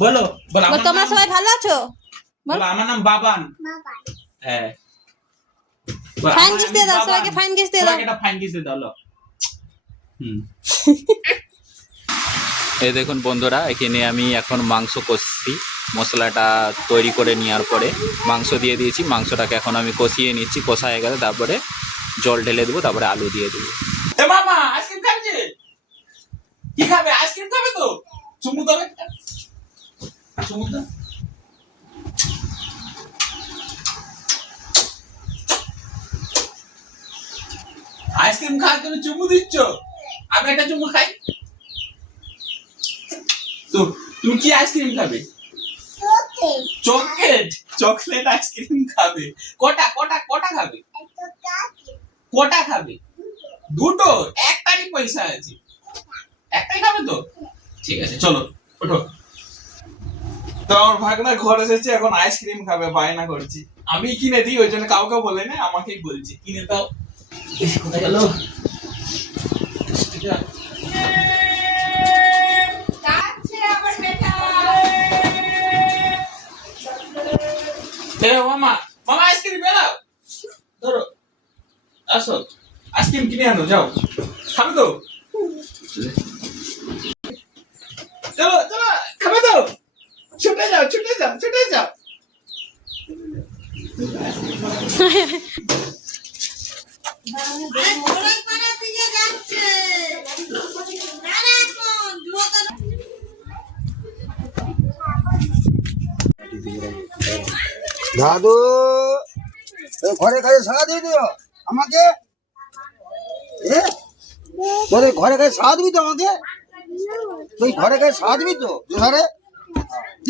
বলো বলো আমার তোমরা নাম সবাই ভালো আছো? বলো আমার নাম বাবান। হ্যাঁ ফাইন কিস দিয়ে দাও সবাইকে, ফাইন কিস দিয়ে দাও। সবাইকে একটা ফাইন কিস দিয়ে দাও। এই দেখুন বন্ধুরা, এখানে আমি এখন মাংস কষছি। মশলাটা তৈরি করে নেওয়ার পরে মাংস দিয়ে দিয়েছি। মাংসটাকে এখন আমি কষিয়ে নিচ্ছি। কষা হয়ে গেলে তারপরে জল ঢেলে দেবো, তারপরে আলু দিয়ে দেবো। মামা আইসক্রিম খাবে? কি খাবে? আইসক্রিম খাবে তো? চুমু দেবে, চুমু দাও। আইসক্রিম খাওয়ার জন্য চুমু দিচ্ছ? আমি একটা চুমু খাই তো। তুমি কি আইসক্রিম খাবে? চকলেট। চকলেট আইসক্রিম খাবে? কটা কটা কটা খাবে? কটা খাবে? দুটো? একটারই পয়সা আছে, একটাই খাবে তো? ঠিক আছে চলো ওঠো। তো আমার ভাগনা ঘর এসেছে, এখন আইসক্রিম খাবে, বায়না করছি। আমি কিনে দিই, ওই জন্য কাউকে বলে না, আমাকেই বলছি কিনে দাও। কোথায় গেল? মামা মামা আইসক্রিম বেলাও, ধরো আসো, আইসক্রিম কিনে আনো যাও। খাবে তো? চলো চলো, খাবে তো? ছুটে যাও ছুটে যাও ছুটে যাও। দাদু ঘরে কাজে সারা দিয়ে দিও আমাকে। তোর ঘরে কাজে সারা দিবি তো আমাকে? তুই ঘরে কাজে সারা দিবি তো ঘরে?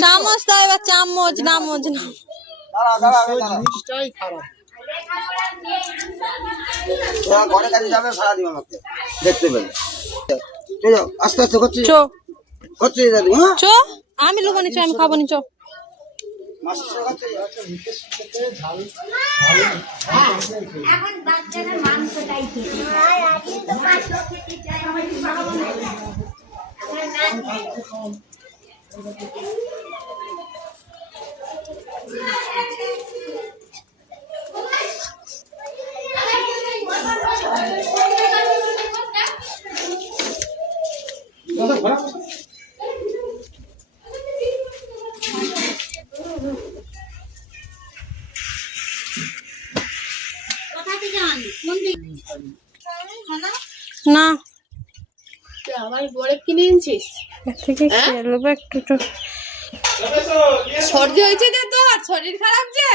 চামচ দাও এবার, চামচ নামচ না। জিনিসটাই খারাপ। তোরা ঘরে কাজে যাবে, সারা দিবে আমাকে দেখতে পেলে। আস্তে আস্তে করছি চো করছি দাদু। হ্যাঁ চো, আমি লুবানি চো, আমি খাবো নি চো। এখন বাচ্চাদের মাংসটাই না আমার বড় কিনে এনেছিস থেকে খেলবো একটু একটু। সর্দি হয়েছে যে তোর, শরীর খারাপ যে।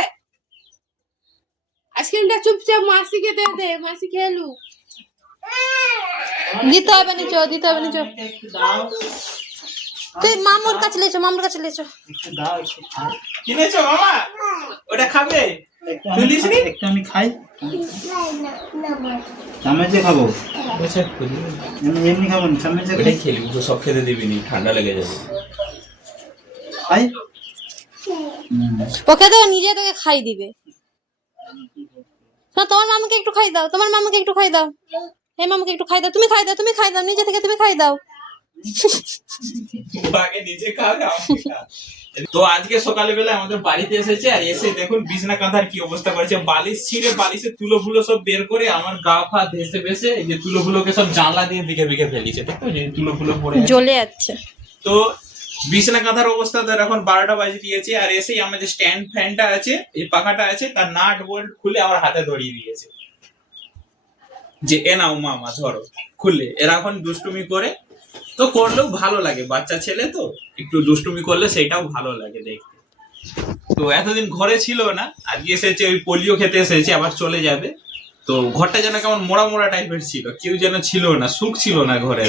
আইসক্রিমটা চুপচাপ মাসিকে দে, দে মাসি খেলু। দিতে হবে নি চো, দিতে হবে নি চো। তুই মামুর কাছে লেছো, মামুর কাছে লেছো। কিনেছো মামা? ওটা খাবে? তুলিস নি? একটু আমি খাই, চামচে খাবো। এমনি খাবো না, চামচে খাই। ওটাই খেলি, তো সব খেতে দিবি নি, ঠান্ডা লেগে যাবে। খাই। ওকে তো নিজে তোকে খাই দিবে না। তোমার মামুকে একটু খাই দাও, তোমার মামুকে একটু খাই দাও, এই মামুকে একটু খাই দাও। তুমি খাই দাও, তুমি খাই দাও নিজে থেকে, তুমি খাই দাও। আগে নিজে খাবে, আমাকে খা। তো আজকে সকালবেলা আমাদের বাড়িতে এসেছে, আর এসে দেখুন বিছনা কাঁথার কি অবস্থা করেছে। বালিশ ছিঁড়ে বালিশের তুলো ফুলো সব বের করে আমার গা ফা ধেসে বেসে এই যে তুলো ফুলোকে সব জানলা দিয়ে দিকে দিকে ফেলিছে। দেখো যে তুলো ফুলো পড়ে আছে। জ্বলে যাচ্ছে। তো বিছনা কাঁথার অবস্থা তার এখন 12টা বাজে দিয়েছে, আর এসেই আমার যে স্ট্যান্ড ফ্যানটা আছে, এই পাখাটা আছে, তার নাট বোল্ট খুলে আমার হাতে ধরিয়ে দিয়েছে যে এ নাও মামা ধরো। খুললে এরা এখন দুষ্টুমি করে, তো করলেও ভালো লাগে, বাচ্চা ছেলে তো একটু দুষ্টুমি করলে সেটাও ভালো লাগে দেখতে। তো এতদিন ঘরে ছিল না, আজকে এসেছে, ওই পোলিও খেতে এসেছে, আবার চলে যাবে। তো ঘরটা যেন কেমন মোড়া মোড়া টাইপের ছিল, কেউ যেন ছিল না, সুখ ছিল না ঘরে।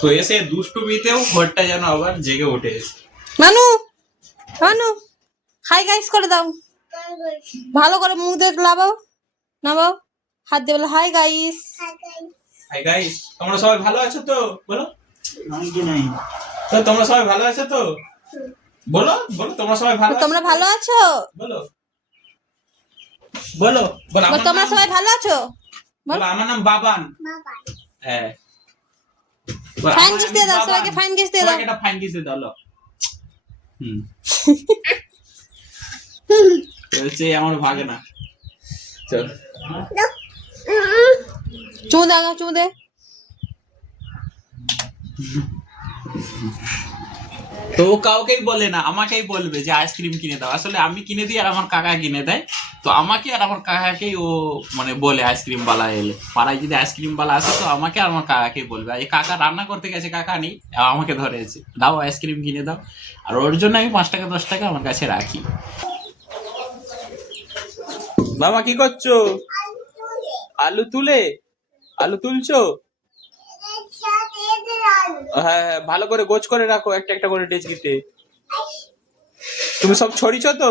তো এসে দুষ্টুমিতেও ঘরটা যেন আবার জেগে উঠে এসে। মানু মানু হাই গাইস করে দাও, ভালো করে মুখ দিয়ে লাগাও, নামাও হাত দিয়ে বলো হাই গাইস। হাই গাইস, তোমরা সবাই ভালো আছো তো? বলো। নাই কি নাই? তো তোমরা সবাই ভালো আছো তো? বলো বলো, তোমরা সবাই ভালো তোমরা ভালো আছো? বলো বলো বলো। তোমরা সবাই ভালো আছো? বলো আমার নাম বাবান। হ্যাঁ ফাইন কিস দিয়ে দাও সবাইকে, ফাইন কিস দিয়ে দাও। একটা ফাইন কিস দিয়ে দাও। হুম বলছে আমার ভাগে না চল চুমু দে আগে, চুমু দে। তো ও কাউকেই বলে না, আমাকেই বলবে যে আইসক্রিম কিনে দাও। আসলে আমি কিনে দিই আর আমার কাকা কিনে দেয়। তো আমাকে আর আমার কাকাকেই ও মানে বলে আইসক্রিম বালা এলে, পাড়ায় যদি আইসক্রিম বালা আসে তো আমাকে আর আমার কাকাকেই বলবে। এই কাকা রান্না করতে গেছে, কাকা নেই, আমাকে ধরেছে, দাও আইসক্রিম কিনে দাও। আর ওর জন্য আমি 5 টাকা 10 টাকা আমার কাছে রাখি। বাবা কি করছো? আলু তুলে, আলু তুলছো? হ্যাঁ হ্যাঁ, ভালো করে গোছ করে রাখো একটা একটা করে ডেচকিতে। তুমি সব ছড়িছ তো?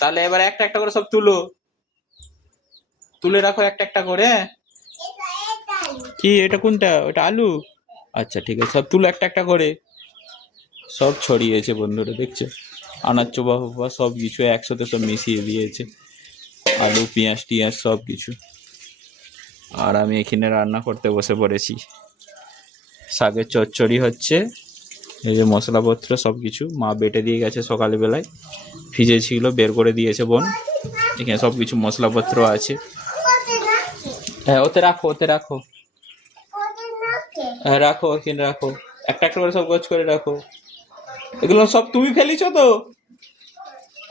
তাহলে এবার একটা একটা করে সব তুলো, তুলে রাখো একটা একটা করে। কি এটা কোনটা? ওটা আলু? আচ্ছা ঠিক আছে, সব তুলো একটা একটা করে। সব ছড়িয়েছে বন্ধুরা, দেখছো? আনাজ চোবা হোবা সব কিছু একসাথে সব মিশিয়ে দিয়েছে, আলু পেঁয়াজ টিয়াজ সব কিছু। আর আমি এখানে রান্না করতে বসে পড়েছি। শাকের চচ্চড়ি হচ্ছে, এই যে মশলাপত্র সব কিছু মা বেটে দিয়ে গেছে সকালবেলায়, ভিজে ছিল বের করে দিয়েছে বোন। এখানে সব কিছু মশলাপত্র আছে। হ্যাঁ ওতে রাখো, ওতে রাখো, হ্যাঁ রাখো এখানে রাখো, একটা একটা করে সব গোছ করে রাখো। এগুলো সব তুমি ফেলিছো তো?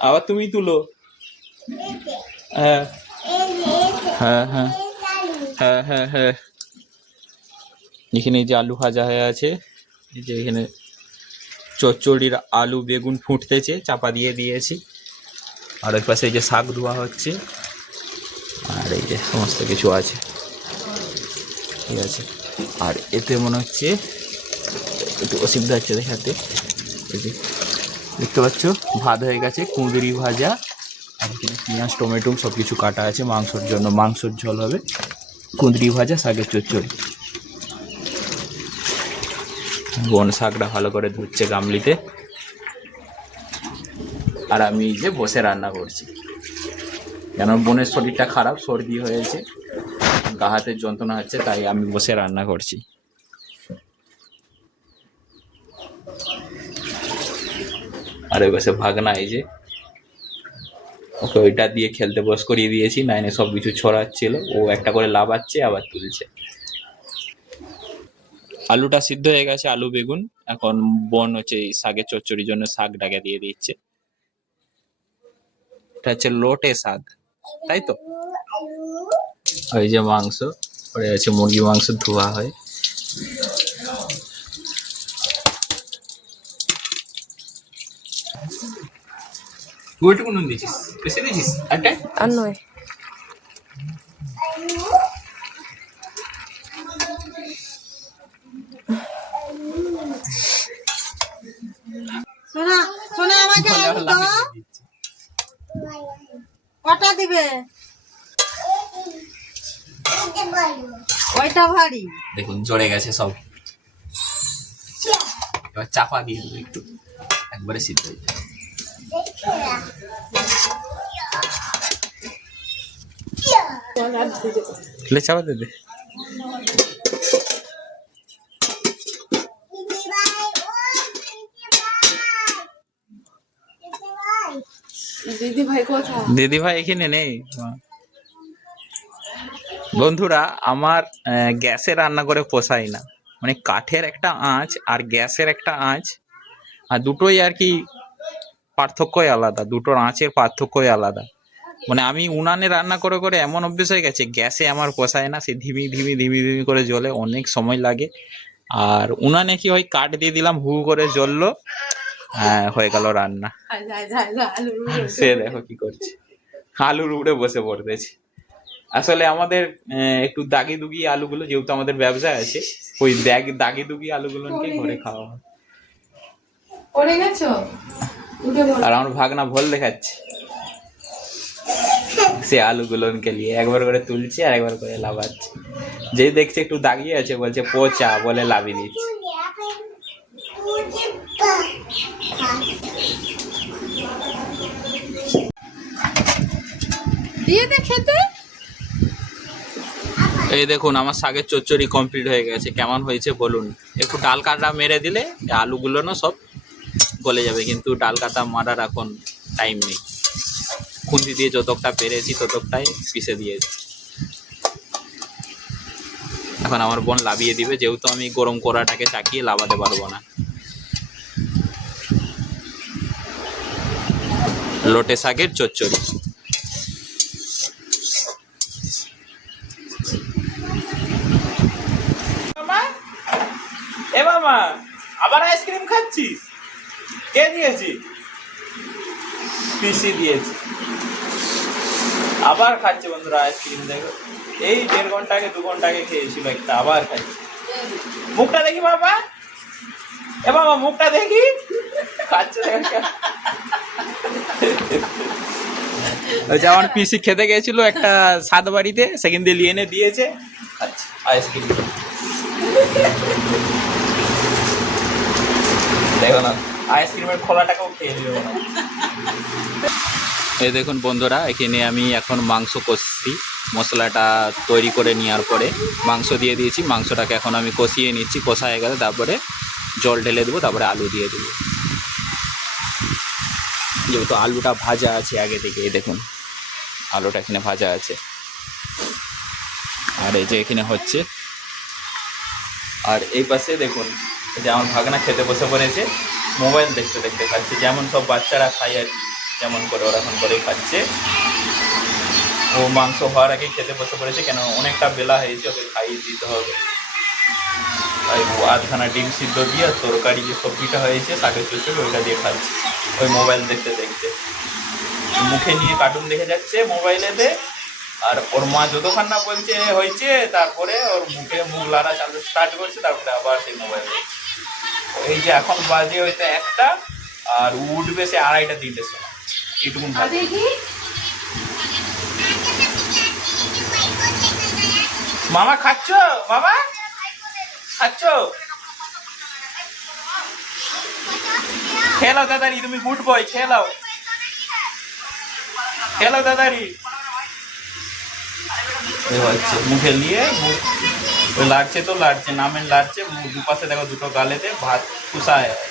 আবার তুমি তুলো। হ্যাঁ হ্যাঁ হ্যাঁ হ্যাঁ হ্যাঁ হ্যাঁ। এখানে এই যে আলু ভাজা হয়ে আছে, এই যে এখানে চচ্চড়ির আলু বেগুন ফুটতেছে, চাপা দিয়ে দিয়েছি। আর ওই পাশে এই যে শাক ধোয়া হচ্ছে, আর এই যে সমস্ত কিছু আছে, ঠিক আছে। আর এতে মনে হচ্ছে একটু অসুবিধা হচ্ছে দেখাতে, এই যে দেখতে পাচ্ছ ভাত হয়ে গেছে, কুঁদরি ভাজা, আর এখানে পেঁয়াজ টমেটো সব কিছু কাটা আছে মাংসর জন্য, মাংসর ঝোল হবে, কুঁদরি ভাজা, শাকের চচ্চড়ি। বোন শাকটা ভালো করে ধুচ্ছে গামলিতে, আর আমি এই যে বসে রান্না করছি। কেন বোনের শরীরটা খারাপ, সর্দি হয়েছে, গা হাতের যন্ত্রণা হচ্ছে, তাই আমি বসে রান্না করছি। আর ওই বসে ভাগনা, এই যে ওকে ওইটা দিয়ে খেলতে বস করিয়ে দিয়েছি, নাইনে সব কিছু ছড়াচ্ছিল, ও একটা করে লাফাচ্ছে আবার তুলছে। আলুটা সিদ্ধ হয়ে গেছে, আলু বেগুন। এখন বোন হচ্ছে এই শাকের চচ্চড়ির জন্য শাকটাকে দিয়ে দিচ্ছে। এটা হচ্ছে লোটে শাক, তাই তো? ওই যে মাংস পড়ে আছে, মুরগি মাংস ধোয়া হয়। ওইটুকু নুন দিয়েছিস, বেশি দিয়েছিস? আটটা আর নয়। সোনা সোনা আমাকে আলু দাও, কটা দিবে? ওইটা ভারী। দেখুন জড়ে গেছে সব, এবার চাপা দিয়ে দেবো একটু, একবারে সিদ্ধ হয়ে যাবে। চাপা দে দে। দিদি ভাই কোথায়? দিদি ভাই এখানে নেই। বন্ধুরা আমার গ্যাসে রান্না করে পোষায় না, মানে কাঠের একটা আঁচ আর গ্যাসের একটা আঁচ, আর দুটোই আর কি পার্থক্যই আলাদা, দুটোর আঁচের পার্থক্যই আলাদা। মানে আমি উনানে রান্না করে করে এমন অভ্যেস হয়ে গেছে, গ্যাসে আমার পোষায় না, সে ধিমি ধিমি ধিমি ধিমি করে জ্বলে, অনেক সময় লাগে। আর উনানে কি হয়, কাঠ দিয়ে দিলাম, হু করে জ্বললো, হয়ে গেল রান্না। সে দেখো কি করছে, আলুর উপরে বসে পড়তেছে। আসলে আমাদের একটু দাগি দুগি আলুগুলো, যেহেতু আমাদের ব্যবসা আছে, ওই দাগি দুগি আলুগুলোকে ঘরে খাওয়া হয়। পড়ে গেছো? আর আমার ভাগনা ভোল দেখাচ্ছে, সে আলুগুলোকে নিয়ে একবার করে তুলছে আর একবার করে লাভাচ্ছে। যে দেখছে একটু দাগিয়ে আছে, বলছে পচা, বলে লাভি দিচ্ছে। দিয়ে দে খেতে। এই দেখুন আমার শাকের চচ্চড়ি কমপ্লিট হয়ে গেছে, কেমন হয়েছে বলুন। একটু ডাল কাটা মেরে দিলে আলুগুলো না সব গলে যাবে, কিন্তু ডাল কাতা মারার এখন টাইম নেই। খুন্তি দিয়ে যতটা পেরেছি ততটাই পিষে দিয়েছি। এখন আমার বোন লাভিয়ে দিবে, যেহেতু আমি গরম কড়াটাকে চাকিয়ে লাভাতে পারবো না। লোটে শাকের চচ্চড়ি। এ মামা, আবার আইসক্রিম খাচ্ছিস? কে দিয়েছি? পিসি দিয়েছি। আবার খাচ্ছে বন্ধুরা আইসক্রিম, দেখো এই 1.5 ঘন্টা আগে 2 ঘন্টা আগে খেয়েছিল একটা, আবার খাচ্ছে। মুখটা দেখি বাবা, এ বাবা মুখটা দেখি, খাচ্ছে। যেমন পিসি খেতে গেছিল একটা সাত বাড়িতে, সেখান দিয়ে নিয়ে এনে দিয়েছে, খাচ্ছে আইসক্রিম। দেখো না আইসক্রিমের খোলাটাকেও খেয়ে নিল। এই দেখুন বন্ধুরা, এখানে আমি এখন মাংস কষছি। মশলাটা তৈরি করে নেওয়ার পরে মাংস দিয়ে দিয়েছি। মাংসটাকে এখন আমি কষিয়ে নিচ্ছি। কষা হয়ে গেলে তারপরে জল ঢেলে দেবো, তারপরে আলু দিয়ে দেবো। যেহেতু আলুটা ভাজা আছে আগে থেকে, এই দেখুন আলুটা এখানে ভাজা আছে। আর এই যে এখানে হচ্ছে, আর এই পাশে দেখুন যে আমার ভাগনা খেতে বসে পড়েছে, মোবাইল দেখতে দেখতে খাচ্ছে। যেমন সব বাচ্চারা খায় আর কি, যেমন করে ওরকম করেই খাচ্ছে। ও মাংস হওয়ার আগে খেতে বসে পড়েছে, কেন অনেকটা বেলা হয়েছে, ওকে খাইয়ে দিতে হবে। তাই ও আধখানা ডিম সিদ্ধ দিয়ে তরকারি যে সবজিটা হয়েছে শাকের চচ্চড়ি, ওইটা দিয়ে খাচ্ছে ওই মোবাইল দেখতে দেখতে। মুখে নিয়ে কার্টুন দেখে যাচ্ছে মোবাইলেতে, আর ওর মা যতক্ষণ না বলছে হয়েছে, তারপরে ওর মুখ লাড়া চালু স্টার্ট করছে, তারপরে আবার সেই মোবাইল। এই যে এখন বাজে হয়তো 1টা, আর উঠবে সে 2:30 3টের সময়, এইটুকুন বাজে। মামা খাচ্ছ? বাবা খাচ্ছ? খেলাও দাদারি, তুমি গুড বয়, খেলাও খেলাও দাদারি। হচ্ছে মুখে নিয়ে ওই লাড়ছে তো লাড়ছে, নামেন লাড়ছে, দুপাশে দেখো দুটো গালেতে ভাত কুষা হয়ে আছে।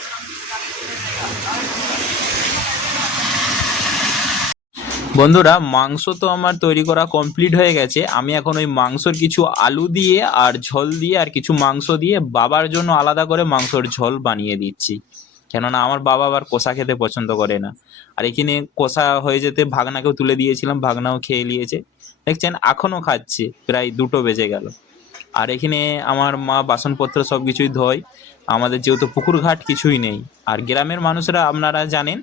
বন্ধুরা মাংস তো আমার তৈরি করা কমপ্লিট হয়ে গেছে। আমি এখন ওই মাংসর কিছু আলু দিয়ে আর ঝোল দিয়ে আর কিছু মাংস দিয়ে বাবার জন্য আলাদা করে মাংসর ঝোল বানিয়ে দিচ্ছি, কেননা আমার বাবা আবার কষা খেতে পছন্দ করে না। আর এখানে কষা হয়ে যেতে ভাগনাকেও তুলে দিয়েছিলাম, ভাগনাও খেয়ে নিয়েছে, দেখছেন এখনও খাচ্ছে। প্রায় 2টো বেজে গেল। আর এখানে আমার মা বাসনপত্র সব কিছুই ধোয়। আমাদের যেহেতু পুকুর ঘাট কিছুই নেই, আর গ্রামের মানুষরা আপনারা জানেন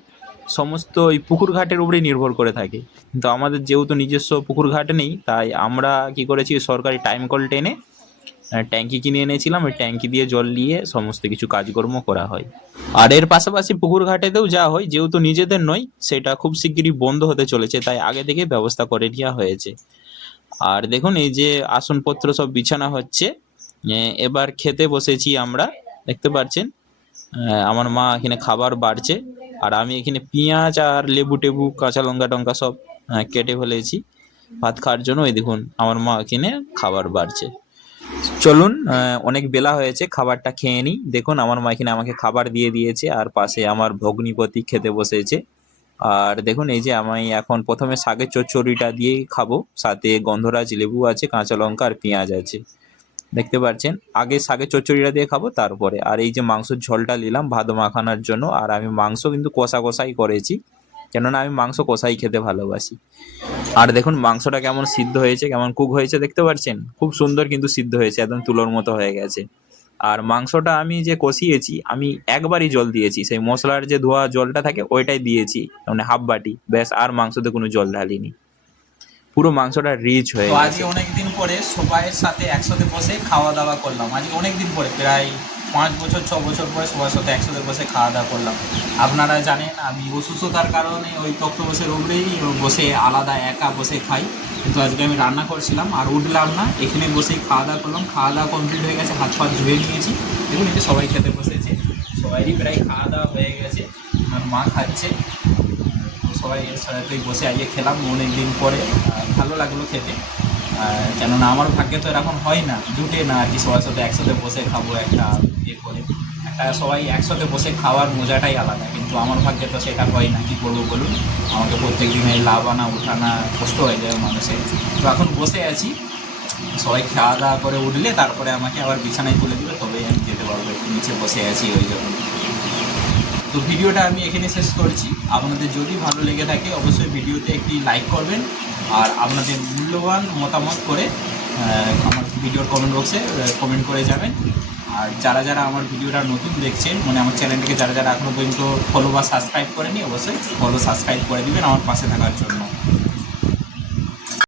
সমস্ত ওই পুকুর ঘাটের উপরেই নির্ভর করে থাকে, কিন্তু আমাদের যেহেতু নিজস্ব পুকুর ঘাট নেই, তাই আমরা কি করেছি সরকারি টাইম কল টেনে ট্যাঙ্কি কিনে এনেছিলাম। ওই ট্যাঙ্কি দিয়ে জল নিয়ে সমস্ত কিছু কাজকর্ম করা হয়। আর এর পাশাপাশি পুকুর ঘাটেতেও যা হয়, যেহেতু নিজেদের নয়, সেটা খুব শিগগিরই বন্ধ হতে চলেছে, তাই আগে থেকে ব্যবস্থা করে নেওয়া হয়েছে। আর দেখুন এই যে আসনপত্র সব বিছানা হচ্ছে, এবার খেতে বসেছি আমরা, দেখতে পাচ্ছেন। আমার মা এখানে খাবার বাড়ছে, আর আমি এখানে পেঁয়াজ আর লেবু টেবু কাঁচা লঙ্কা টঙ্কা সব কেটে ফেলেছি ভাত খাওয়ার জন্য। ওই দেখুন আমার মা এখানে খাবার বাড়ছে। চলুন, অনেক বেলা হয়েছে, খাবারটা খেয়ে নিই। দেখুন আমার মা এখানে আমাকে খাবার দিয়ে দিয়েছে, আর পাশে আমার ভগ্নিপতি খেতে বসেছে। আর দেখুন এই যে আমি এখন প্রথমে শাকের চচ্চড়িটা দিয়েই খাবো, সাথে গন্ধরাজ লেবু আছে, কাঁচা লঙ্কা আর পেঁয়াজ আছে, দেখতে পাচ্ছেন। আগে শাকের চচ্চড়িটা দিয়ে খাবো তারপরে। আর এই যে মাংসের ঝোলটা নিলাম ভাত মাখানোর জন্য। আর আমি মাংস কিন্তু কষা কষাই করেছি, কেননা আমি মাংস কষাই খেতে ভালোবাসি। আর দেখুন মাংসটা কেমন সিদ্ধ হয়েছে, কেমন কুক হয়েছে, দেখতে পাচ্ছেন খুব সুন্দর কিন্তু সিদ্ধ হয়েছে, একদম তুলোর মতো হয়ে গেছে। আর মাংসটা আমি যে কষিয়েছি, আমি একবারই জল দিয়েছি, সেই মশলার যে ধোয়া জলটা থাকে ওইটাই দিয়েছি, মানে হাফ বাটি ব্যাস। আর মাংসতে কোনো জল ঢালিনি, পুরো মাংসটা রিচ হয়ে গেছে। আজকে অনেকদিন পরে সবাইয়ের সাথে একসাথে বসে খাওয়া দাওয়া করলাম। আজকে অনেকদিন পরে, প্রায় 5 বছর 6 বছর পরে সবার সাথে একসাথে বসে খাওয়া দাওয়া করলাম। আপনারা জানেন আমি অসুস্থতার কারণে ওই তক্ত বসে উপরেই বসে আলাদা একা বসে খাই, কিন্তু আজকে আমি রান্না করছিলাম আর উঠলাম না, এখানে বসেই খাওয়া দাওয়া করলাম। খাওয়া দাওয়া কমপ্লিট হয়ে গেছে, হাত পা ধুয়ে নিয়েছি। দেখুন এতে সবাই খেতে বসেছে, সবাইরই প্রায় খাওয়া দাওয়া হয়ে গেছে। আমার মা খাচ্ছে, সবাই এর সাথেই বসে আজকে খেলাম অনেক দিন পরে। ভালো লাগলো খেতে, কেননা আমার ভাগ্যে তো এরকম হয় না, জুটে না আর কি সবার সাথে একসাথে বসে খাবো একটা ইয়ে করে। একটা সবাই একসাথে বসে খাওয়ার মজাটাই আলাদা, কিন্তু আমার ভাগ্যে তো সেটা হয় না, কী করবো বলুন, আমাকে প্রত্যেক দিন এই লাভ আনা উঠানা কষ্ট হয়ে যায় মানুষের। তো এখন বসে আছি, সবাই খাওয়া দাওয়া করে উঠলে তারপরে আমাকে আবার বিছানায় তুলে দিবে, তবেই আমি যেতে পারবো। একটু নিচে বসে আছি ওই জন্য। তো ভিডিওটা আমি এখানে শেষ করছি। আপনাদের যদি ভালো লেগে থাকে অবশ্যই ভিডিওতে একটি লাইক করবেন, আর আপনাদের মূল্যবান মতামত করে আমার ভিডিওর কমেন্ট বক্সে কমেন্ট করে যাবেন। আর যারা যারা আমার ভিডিওটা নতুন দেখছেন, মানে আমার চ্যানেলটিকে যারা যারা এখনও পর্যন্ত ফলো বা সাবস্ক্রাইব করেনি, অবশ্যই ফলো সাবস্ক্রাইব করে দিবেন আমার পাশে থাকার জন্য।